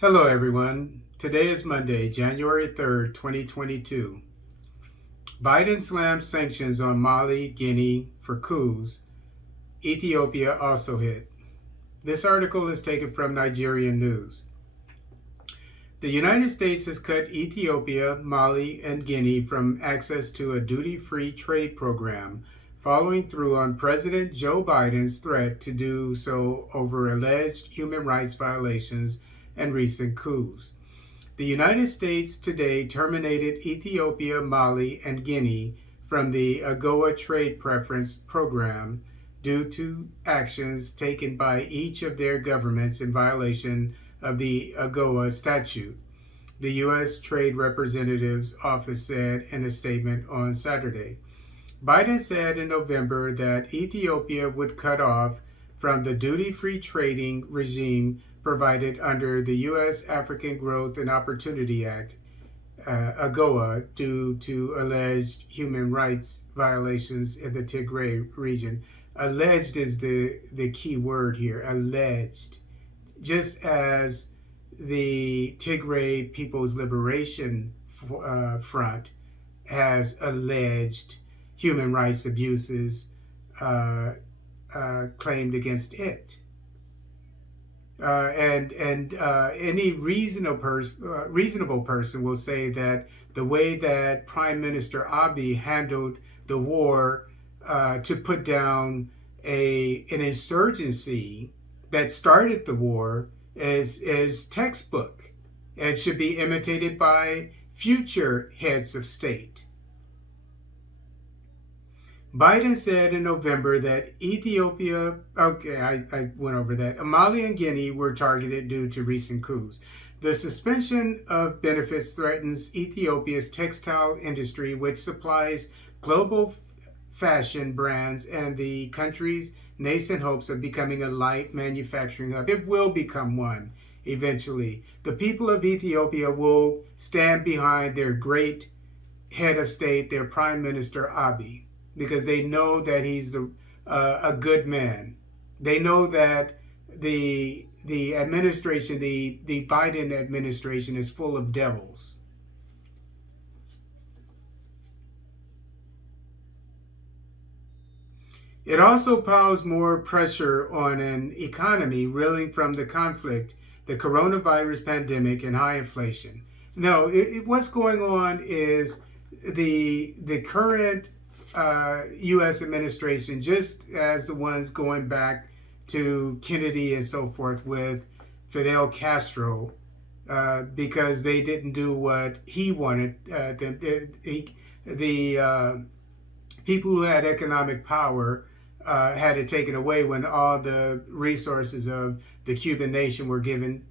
Hello, everyone. Today is Monday, January 3rd, 2022. Biden slams sanctions on Mali, Guinea for coups. Ethiopia also hit. This article is taken from Nigerian News. The United States has cut Ethiopia, Mali, and Guinea from access to a duty-free trade program, following through on President Joe Biden's threat to do so over alleged human rights violations and recent coups. The United States today terminated Ethiopia, Mali, and Guinea from the AGOA Trade Preference Program due to actions taken by each of their governments in violation of the AGOA statute, the U.S. Trade Representative's office said in a statement on Saturday. Biden said in November that Ethiopia would cut off from the duty-free trading regime provided under the U.S. African Growth and Opportunity Act, AGOA, due to alleged human rights violations in the Tigray region. Alleged is the key word here, alleged. Just as the Tigray People's Liberation Front has alleged human rights abuses claimed against it. Any reasonable person will say that the way that Prime Minister Abiy handled the war to put down an insurgency that started the war is textbook and should be imitated by future heads of state. Biden said in November that Ethiopia, I went over that, Mali and Guinea were targeted due to recent coups. The suspension of benefits threatens Ethiopia's textile industry, which supplies global fashion brands and the country's nascent hopes of becoming a light manufacturing hub. It will become one eventually. The people of Ethiopia will stand behind their great head of state, their Prime Minister Abiy, because they know that he's a good man. They know that the administration, the Biden administration, is full of devils. It also piles more pressure on an economy reeling from the conflict, the coronavirus pandemic, and high inflation. No, what's going on is the current U.S. administration, just as the ones going back to Kennedy and so forth with Fidel Castro, because they didn't do what he wanted. The people who had economic power had it taken away when all the resources of the Cuban nation were given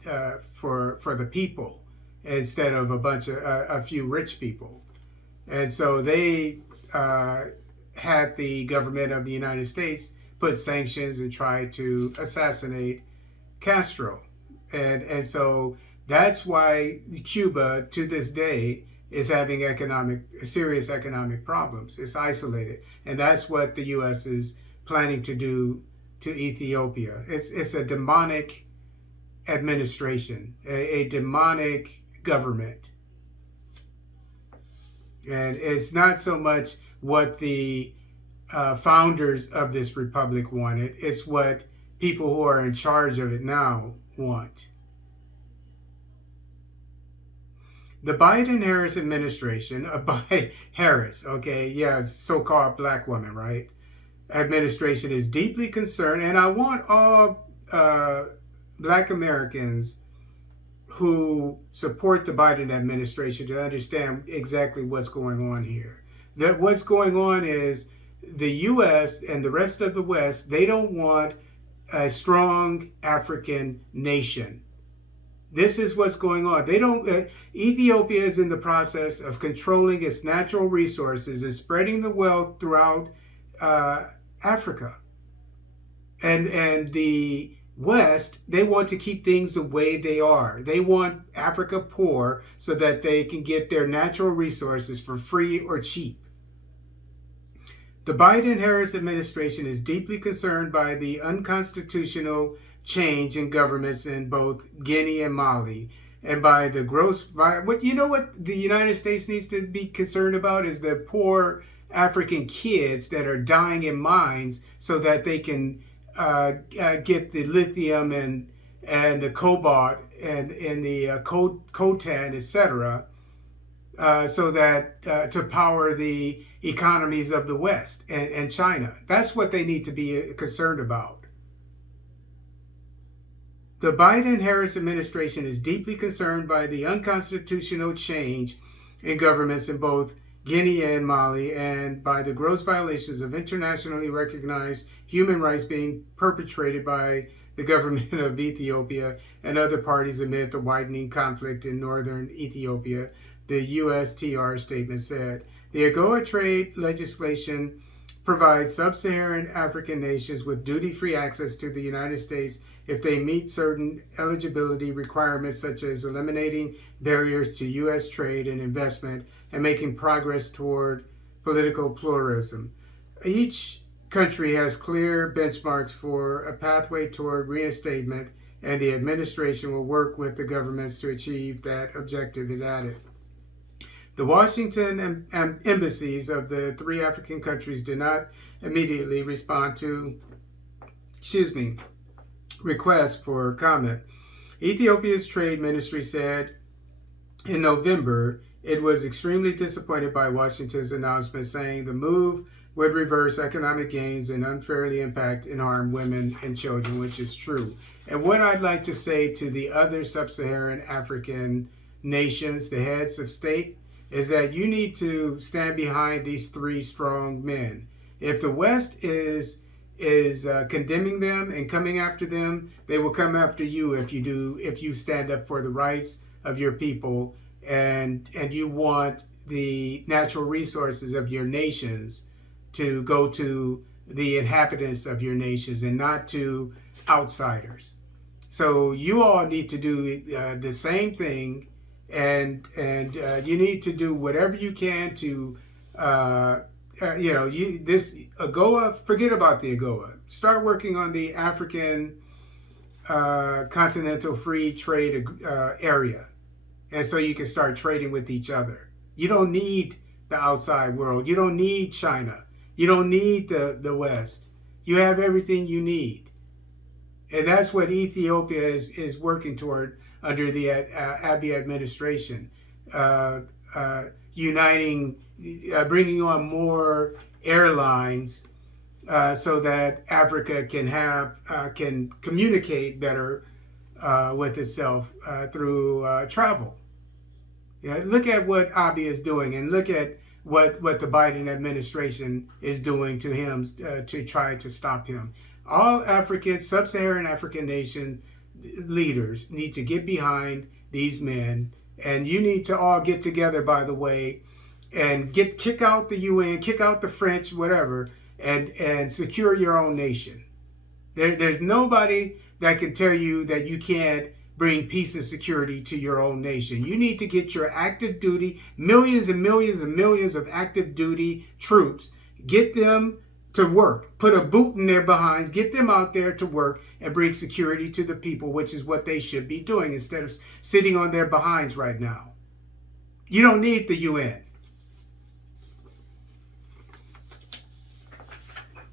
for the people instead of a few rich people. And so they had the government of the United States put sanctions and try to assassinate Castro. And so that's why Cuba, to this day, is having serious economic problems. It's isolated. And that's what the U.S. is planning to do to Ethiopia. It's a demonic administration, a demonic government. And it's not so much what the founders of this republic wanted. It's what people who are in charge of it now want. The Biden-Harris administration, Harris, okay, yeah, so-called black woman, right? Administration is deeply concerned, and I want all black Americans who support the Biden administration to understand exactly what's going on here. That what's going on is the U.S. and the rest of the West, they don't want a strong African nation. This is what's going on. They don't. Ethiopia is in the process of controlling its natural resources and spreading the wealth throughout Africa. And the West, they want to keep things the way they are. They want Africa poor so that they can get their natural resources for free or cheap. The Biden-Harris administration is deeply concerned by the unconstitutional change in governments in both Guinea and Mali. And by the gross, what the United States needs to be concerned about is the poor African kids that are dying in mines so that they can get the lithium and the cobalt and the coltan, etc., so that to power the economies of the West and China. That's what they need to be concerned about. The Biden-Harris administration is deeply concerned by the unconstitutional change in governments in both Guinea and Mali, and by the gross violations of internationally recognized human rights being perpetrated by the government of Ethiopia and other parties amid the widening conflict in northern Ethiopia, the USTR statement said. The AGOA trade legislation provides sub-Saharan African nations with duty-free access to the United States if they meet certain eligibility requirements, such as eliminating barriers to U.S. trade and investment and making progress toward political pluralism. Each country has clear benchmarks for a pathway toward reinstatement, and the administration will work with the governments to achieve that objective, it added. The Washington embassies of the three African countries did not immediately respond to, requests for comment. Ethiopia's trade ministry said in November it was extremely disappointed by Washington's announcement, saying the move would reverse economic gains and unfairly impact and harm women and children, which is true. And what I'd like to say to the other sub-Saharan African nations, the heads of state, is that you need to stand behind these three strong men. If the West is condemning them and coming after them, they will come after you if you stand up for the rights of your people and you want the natural resources of your nations to go to the inhabitants of your nations and not to outsiders. So you all need to do the same thing, and you need to do whatever you can to this AGOA, forget about the AGOA. Start working on the African continental free trade area. And so you can start trading with each other. You don't need the outside world. You don't need China. You don't need the West. You have everything you need. And that's what Ethiopia is working toward under the Abiy administration. Uniting, bringing on more airlines so that Africa can communicate better with itself through travel. Yeah, look at what Abiy is doing, and look at what the Biden administration is doing to him to try to stop him. All African, sub-Saharan African nation leaders need to get behind these men, and you need to all get together, by the way, and kick out the UN, kick out the French, whatever, and secure your own nation. There's nobody that can tell you that you can't bring peace and security to your own nation. You need to get your active duty, millions and millions and millions of active duty troops, get them to work, put a boot in their behinds, get them out there to work and bring security to the people, which is what they should be doing instead of sitting on their behinds right now. You don't need the UN.